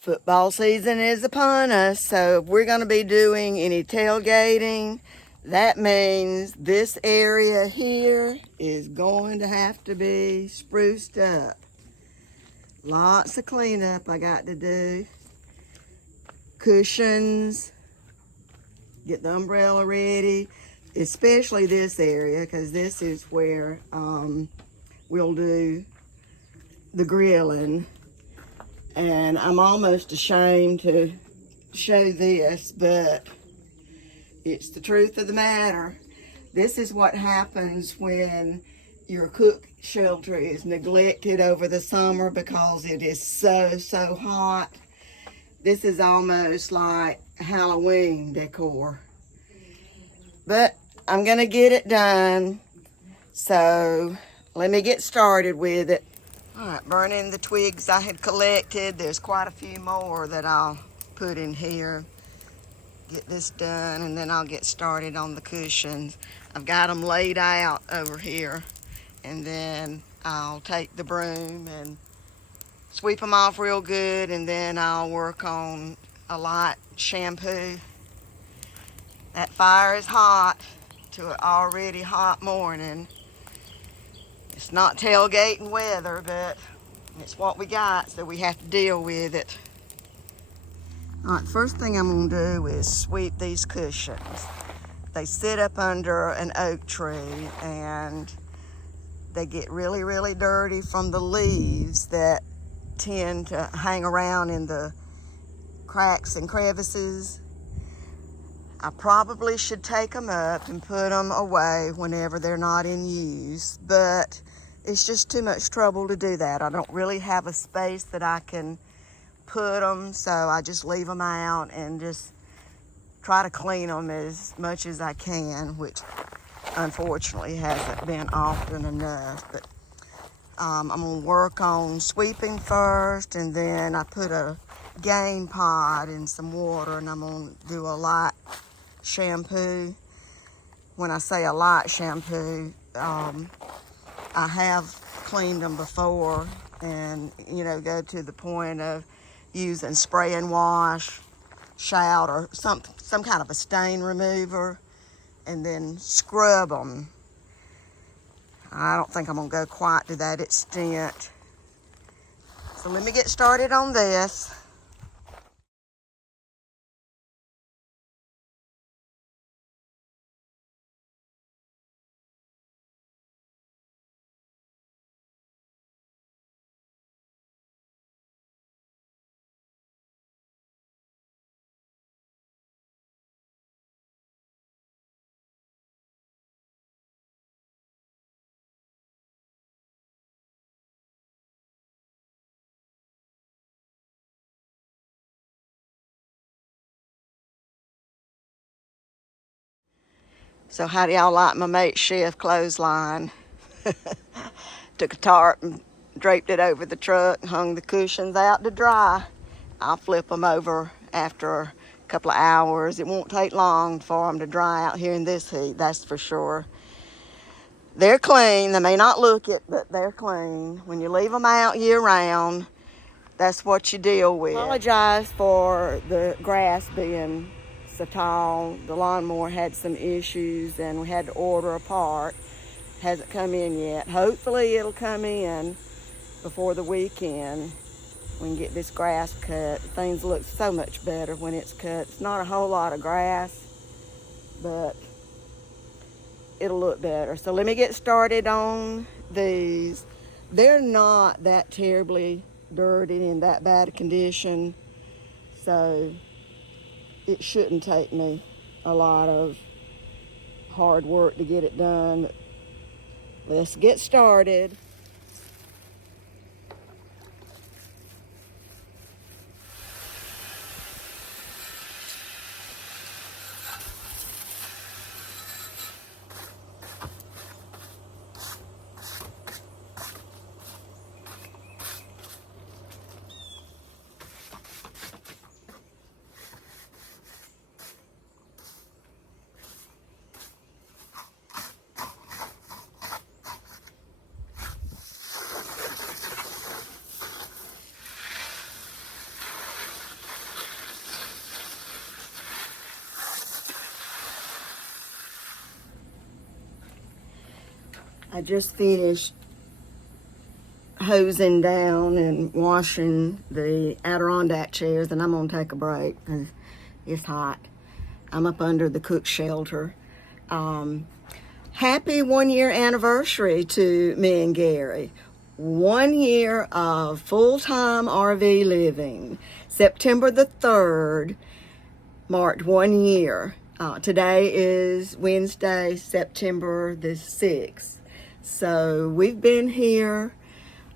Football season is upon us, so if we're going to be doing any tailgating, that means this area here is going to have to be spruced up. Lots of cleanup I got to do. Cushions, get the umbrella ready, especially this area, because this is where we'll do the grilling. And I'm almost ashamed to show this, but it's the truth of the matter. This is what happens when your cook shelter is neglected over the summer because it is so hot. This is almost like Halloween decor. But I'm gonna get it done. So let me get started with it. All right, burning the twigs I had collected. There's quite a few more that I'll put in here. Get this done, and then I'll get started on the cushions. I've got them laid out over here, and then I'll take the broom and sweep them off real good, and then I'll work on a light shampoo. That fire is hot to an already hot morning. It's not tailgating weather, but it's what we got, so we have to deal with it. All right, first thing I'm gonna do is sweep these cushions. They sit up under an oak tree and they get really dirty from the leaves that tend to hang around in the cracks and crevices. I probably should take them up and put them away whenever they're not in use, but it's just too much trouble to do that. I don't really have a space that I can put them, so I just leave them out and just try to clean them as much as I can, which unfortunately hasn't been often enough. But I'm gonna work on sweeping first, and then I put a game pot in some water, and I'm gonna do a light shampoo. When I say a light shampoo, I have cleaned them before, and go to the point of using spray and wash, shout, or some kind of a stain remover, and then scrub them. I don't think I'm gonna go quite to that extent. So let me get started on this. So how do y'all like my makeshift clothesline? Took a tarp and draped it over the truck, hung the cushions out to dry. I'll flip them over after a couple of hours. It won't take long for them to dry out here in this heat, that's for sure. They're clean. They may not look it, but they're clean. When you leave them out year round, that's what you deal with. I apologize for the grass being so tall. The lawnmower had some issues and we had to order a part. Hasn't come in yet. Hopefully it'll come in before the weekend. We can get this grass cut. Things look so much better when it's cut. It's not a whole lot of grass, but it'll look better. So let me get started on these. They're not that terribly dirty in that bad a condition, so it shouldn't take me a lot of hard work to get it done. Let's get started. I just finished hosing down and washing the Adirondack chairs, and I'm gonna take a break because it's hot. I'm up under the cook shelter. Happy 1 year anniversary to me and Gary. 1 year of full-time RV living. September the 3rd marked 1 year. Today is Wednesday, September the 6th. So we've been here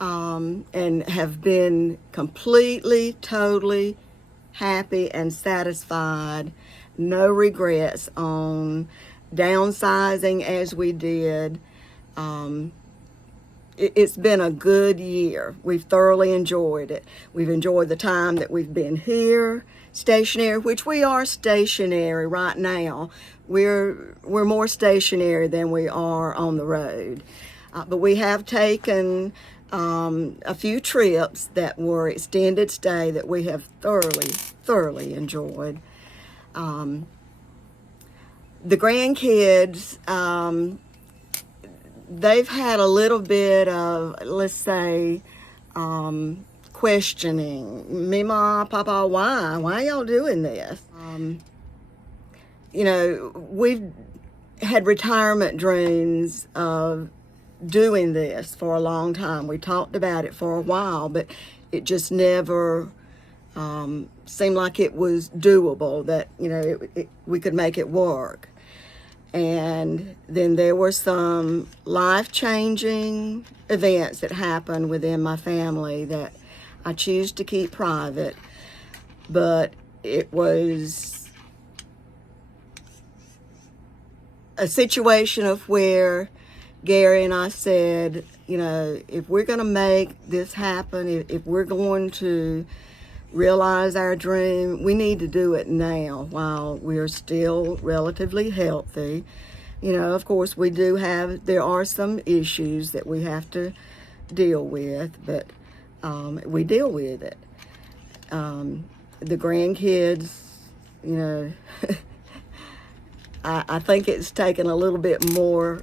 and have been completely, totally happy and satisfied. No regrets on downsizing as we did. It's been a good year. We've thoroughly enjoyed it. We've enjoyed the time that we've been here, stationary, which we are stationary right now. We're more stationary than we are on the road. But we have taken a few trips that were extended stay that we have thoroughly enjoyed. The grandkids, they've had a little bit of, let's say, questioning. MeMa, PaPa, why y'all doing this? You know, we've had retirement dreams of doing this for a long time. We talked about it for a while, but it just never seemed like it was doable, that, you know, we could make it work. And then there were some life-changing events that happened within my family that I choose to keep private, but it was a situation of where Gary and I said, you know, if we're going to make this happen, if we're going to realize our dream, we need to do it now while we're still relatively healthy. You know, of course, there are some issues that we have to deal with, but we deal with it. The grandkids, you know, I think it's taken a little bit more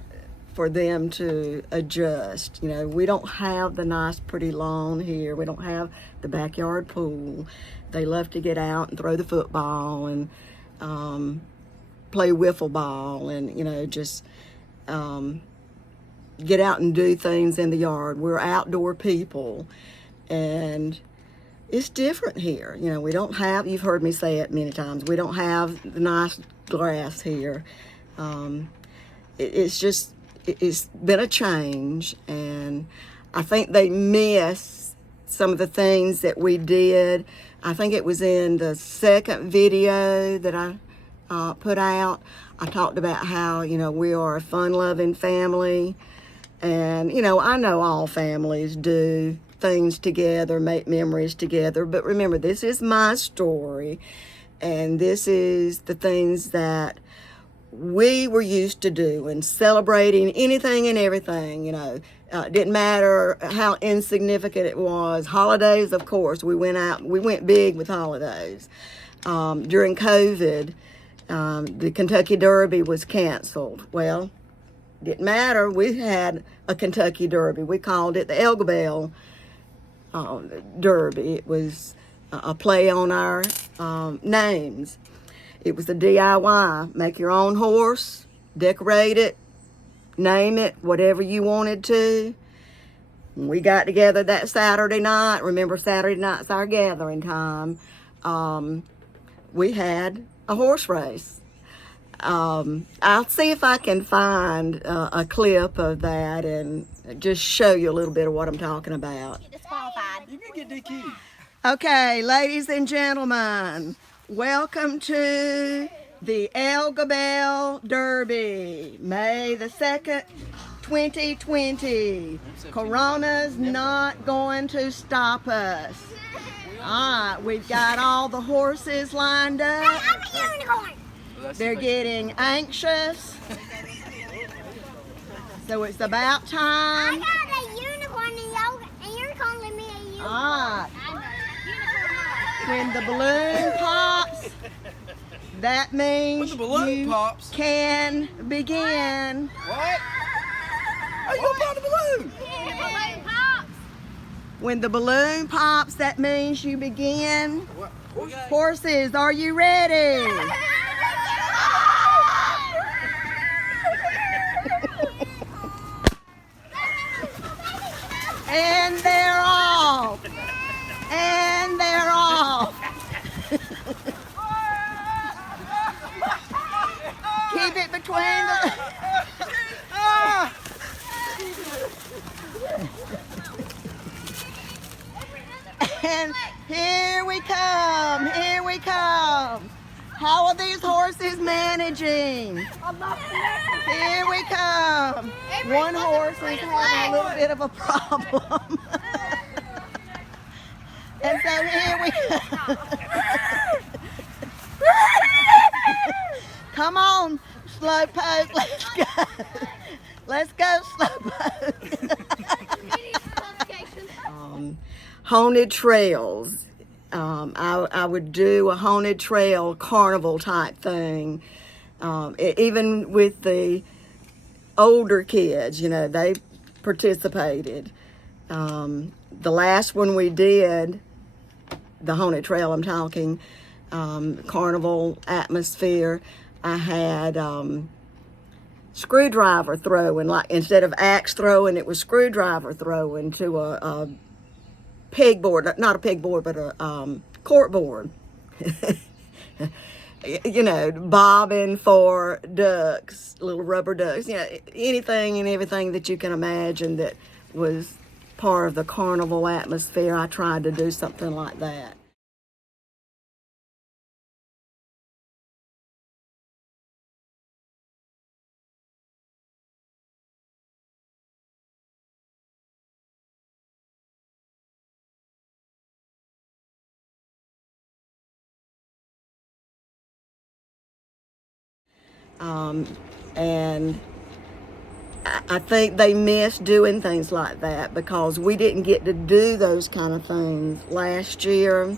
for them to adjust. You know, we don't have the nice pretty lawn here. We don't have the backyard pool. They love to get out and throw the football and play wiffle ball and, you know, just get out and do things in the yard. We're outdoor people, and it's different here. You know, we don't have, you've heard me say it many times, we don't have the nice grass here. It's been a change, and I think they miss some of the things that we did. I think it was in the second video that I put out. I talked about how, you know, we are a fun-loving family, and, you know, I know all families do things together, make memories together, but remember, this is my story, and this is the things that we were used to doing, celebrating anything and everything, you know. Didn't matter how insignificant it was. Holidays, of course, we went big with holidays. During COVID, the Kentucky Derby was canceled. Well, didn't matter. We had a Kentucky Derby. We called it the Elga Bell Derby. It was a play on our names. It was a DIY, make your own horse, decorate it, name it, whatever you wanted to. We got together that Saturday night. Remember, Saturday night's our gathering time. We had a horse race. I'll see if I can find a clip of that and just show you a little bit of what I'm talking about. You can get DQ. Okay, ladies and gentlemen, welcome to the Elga Bell Derby, May the 2nd, 2020. Corona's not going to stop us. All right, we've got all the horses lined up. I'm a unicorn. They're getting anxious. So it's about time. I got a unicorn and you're calling me a unicorn. All right. When the balloon pops, that means you can begin. What? Are you gonna pop the balloon? When the balloon pops, that means you begin. Horses, are you ready? And they're off. And they're off. Keep it between the... And here we come. Here we come. How are these horses managing? Here we come. One horse is having a little bit of a problem. And so here we go. Come on, Slowpoke, let's go. Let's go, Slowpoke. Haunted trails. I would do a haunted trail carnival type thing. Even with the older kids, you know, they participated. The last one we did, the haunted trail I'm talking, carnival atmosphere, I had screwdriver throwing, like instead of axe throwing, it was screwdriver throwing to a pegboard, not a pegboard, but a corkboard. You know, bobbing for ducks, little rubber ducks, you know, anything and everything that you can imagine that was part of the carnival atmosphere. I tried to do something like that. And I think they miss doing things like that because we didn't get to do those kind of things last year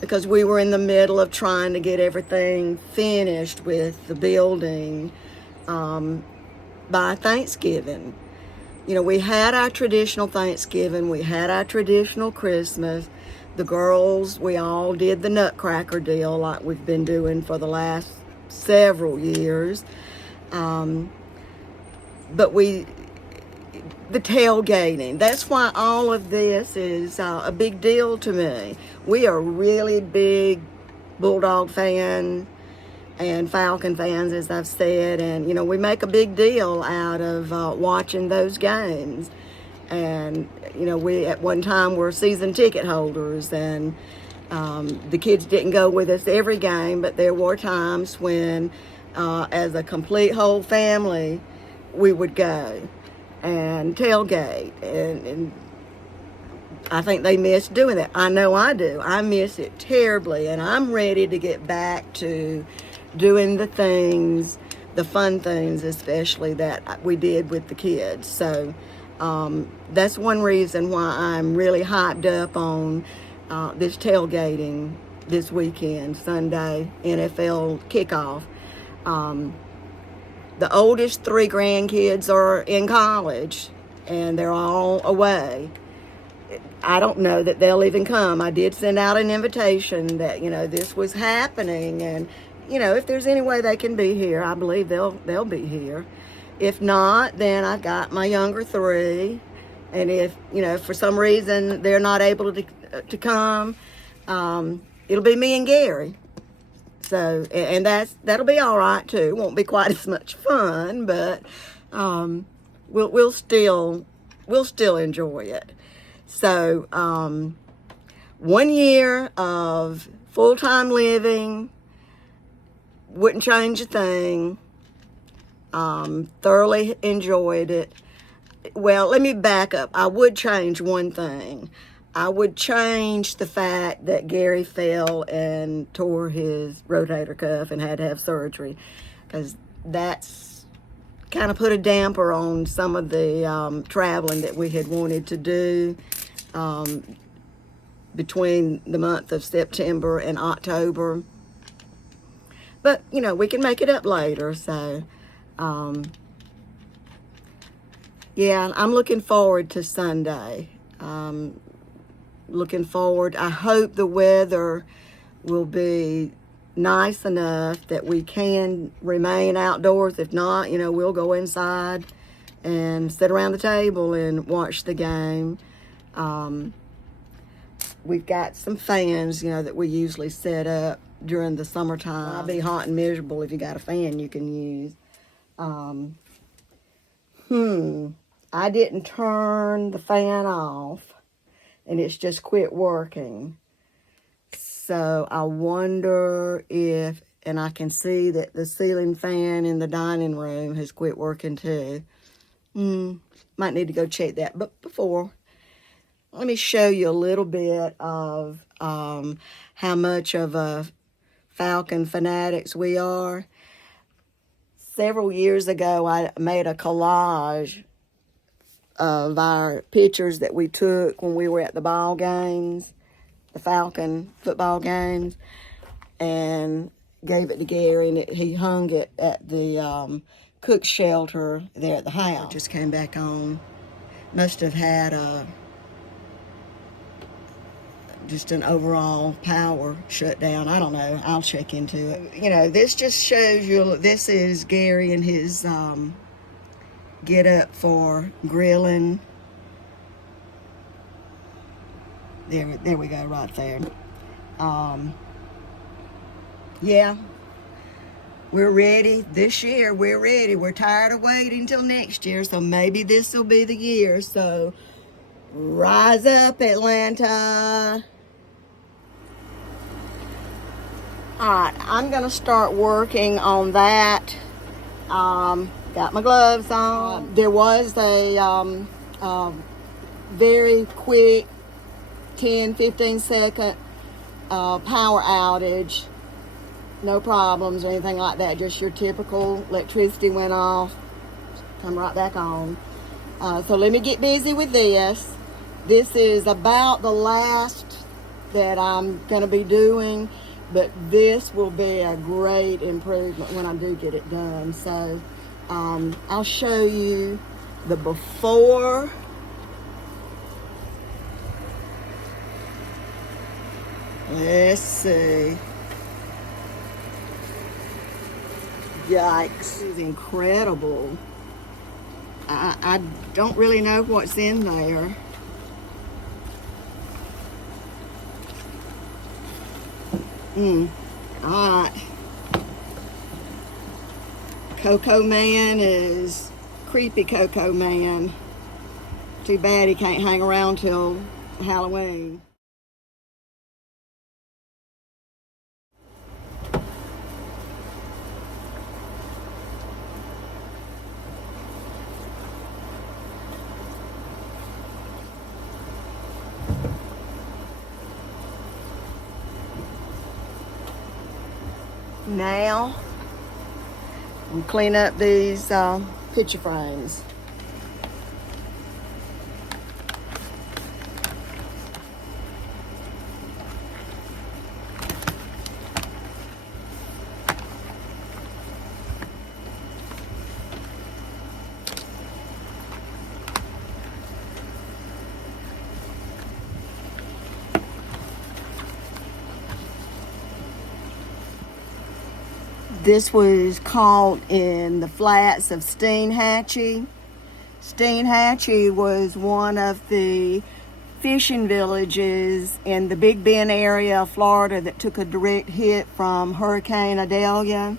because we were in the middle of trying to get everything finished with the building by Thanksgiving. You know, we had our traditional Thanksgiving, we had our traditional Christmas. The girls, we all did the Nutcracker deal like we've been doing for the last several years. But the tailgating, that's why all of this is a big deal to me. We are really big Bulldog fans and Falcon fans, as I've said, and you know, we make a big deal out of watching those games. And you know, we at one time were season ticket holders, and the kids didn't go with us every game, but there were times when as a complete whole family we would go and tailgate, and I think they miss doing that. I know I do. I miss it terribly, and I'm ready to get back to doing the things, the fun things especially, that we did with the kids. So that's one reason why I'm really hyped up on this tailgating this weekend, Sunday, NFL kickoff. The oldest 3 grandkids are in college, and they're all away. I don't know that they'll even come. I did send out an invitation that, you know, this was happening, and, you know, if there's any way they can be here, I believe they'll be here. If not, then I've got my younger 3, and if, you know, for some reason they're not able to come, it'll be me and Gary. So, and that'll be all right too. It won't be quite as much fun, but we'll still enjoy it. So, 1 year of full-time living, wouldn't change a thing. Thoroughly enjoyed it. Well, let me back up. I would change one thing. I would change the fact that Gary fell and tore his rotator cuff and had to have surgery, because that's kind of put a damper on some of the traveling that we had wanted to do between the month of September and October. But, you know, we can make it up later, so Yeah, I'm looking forward to Sunday. Looking forward. I hope the weather will be nice enough that we can remain outdoors. If not, we'll go inside and sit around the table and watch the game. We've got some fans, that we usually set up during the summertime. It'll be hot and miserable if you got a fan you can use. I didn't turn the fan off, and it's just quit working. So I wonder if, and I can see that the ceiling fan in the dining room has quit working too. Might need to go check that. But before, let me show you a little bit of how much of a Falcon fanatics we are. Several years ago, I made a collage of our pictures that we took when we were at the ball games, the Falcon football games, and gave it to Gary, and he hung it at the cook shelter there at the house. It just came back on. Must have had just an overall power shutdown. I don't know. I'll check into it. This just shows you, this is Gary and his get up for grilling. There we go, right there. Yeah, we're ready this year. We're ready. We're tired of waiting till next year, so maybe this will be the year. So rise up, Atlanta. All right, I'm gonna start working on that. Got my gloves on. There was a very quick 10-15 second power outage. No problems or anything like that. Just your typical electricity went off, come right back on. So let me get busy with this. This is about the last that I'm gonna be doing, but this will be a great improvement when I do get it done. So I'll show you the before. Let's see. Yikes. This is incredible. I don't really know what's in there. All right. Cocoa Man is creepy Cocoa Man. Too bad he can't hang around till Halloween. Now, we clean up these picture frames. This was caught in the flats of Steinhatchee. Steinhatchee was one of the fishing villages in the Big Bend area of Florida that took a direct hit from Hurricane Idalia.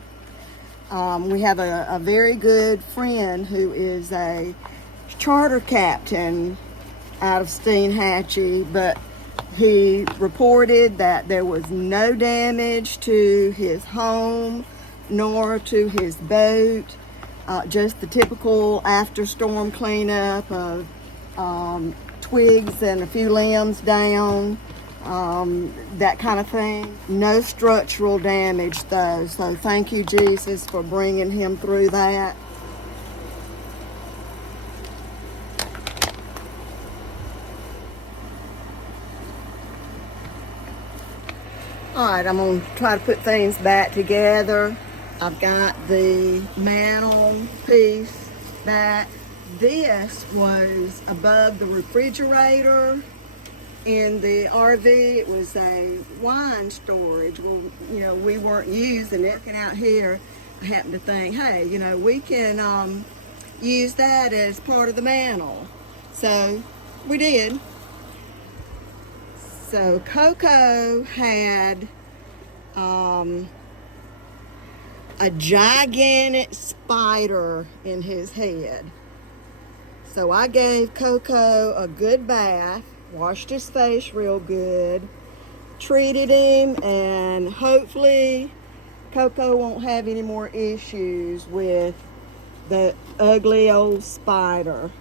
We have a very good friend who is a charter captain out of Steinhatchee, but he reported that there was no damage to his home nor to his boat, just the typical after storm cleanup of twigs and a few limbs down, that kind of thing. No structural damage though, so thank you, Jesus, for bringing him through that. All right, I'm gonna try to put things back together. I've got the mantle piece back. This was above the refrigerator in the RV. It was a wine storage. Well, you know, we weren't using it. And out here, I happened to think, hey, you know, we can use that as part of the mantle. So we did. So Coco had a gigantic spider in his head. So I gave Coco a good bath, washed his face real good, treated him, and hopefully Coco won't have any more issues with the ugly old spider.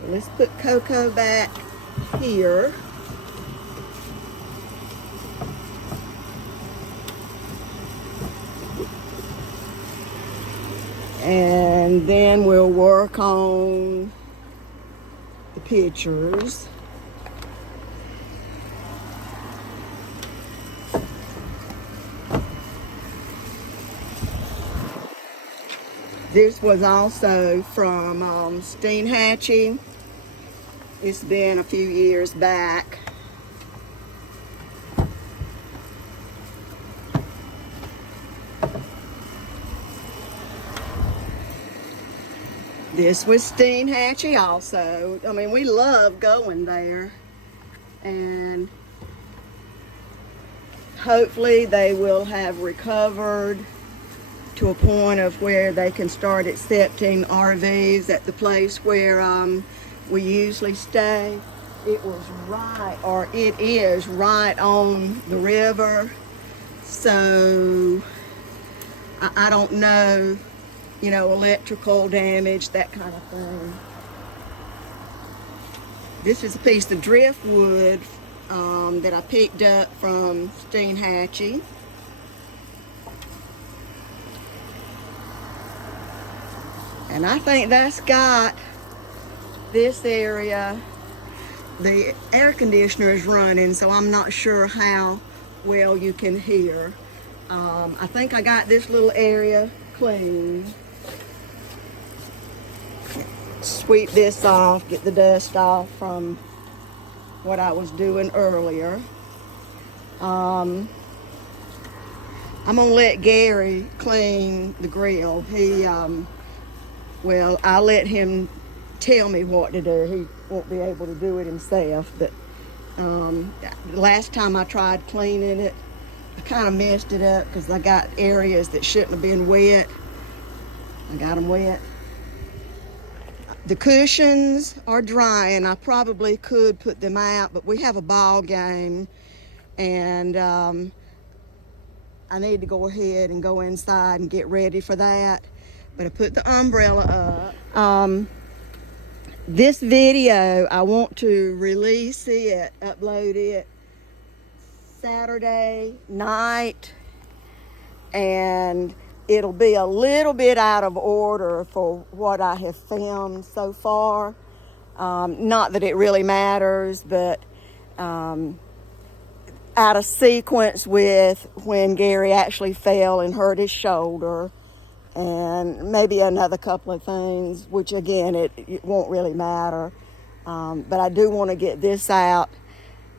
So let's put Coco back here. And then we'll work on the pictures. This was also from Steinhatchee. It's been a few years back. This was Steinhatchee also. I mean, we love going there. And hopefully they will have recovered to a point of where they can start accepting RVs at the place where we usually stay. It was right, or it is right on the river. So I don't know, you know, electrical damage, that kind of thing. This is a piece of driftwood that I picked up from Steinhatchee. And I think that's got this area. The air conditioner is running, so I'm not sure how well you can hear. I think I got this little area clean. Sweep this off, get the dust off from what I was doing earlier. I'm gonna let Gary clean the grill. Well, I'll let him tell me what to do. He won't be able to do it himself, but last time I tried cleaning it, I kind of messed it up because I got areas that shouldn't have been wet. I got them wet. The cushions are dry, and I probably could put them out, but we have a ball game, and I need to go ahead and go inside and get ready for that. But I put the umbrella up. This video, I want to release it, upload it Saturday night, and it'll be a little bit out of order for what I have filmed so far. Not that it really matters, but out of sequence with when Gary actually fell and hurt his shoulder, and maybe another couple of things, which again, it won't really matter. But I do want to get this out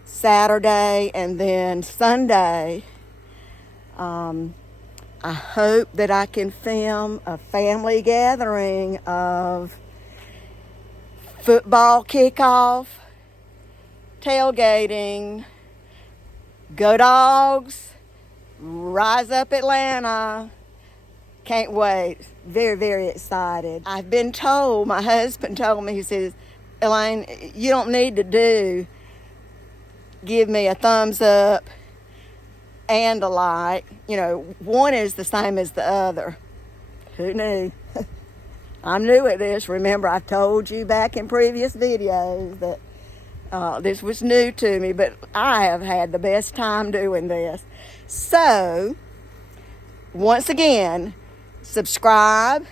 Saturday, and then Sunday, I hope that I can film a family gathering of football kickoff, tailgating, go Dogs, rise up Atlanta. Can't wait. Very, very excited. I've been told, my husband told me, he says, Elaine, you don't need to give me a thumbs up and a like. You know, one is the same as the other. Who knew? I'm new at this. Remember, I've told you back in previous videos that this was new to me, but I have had the best time doing this. So, once again, subscribe,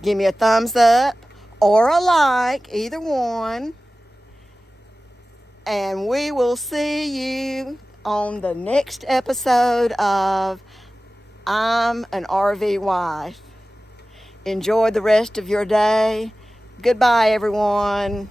give me a thumbs up or a like, either one, and we will see you on the next episode of I'm an RV Wife. Enjoy the rest of your day. Goodbye, everyone.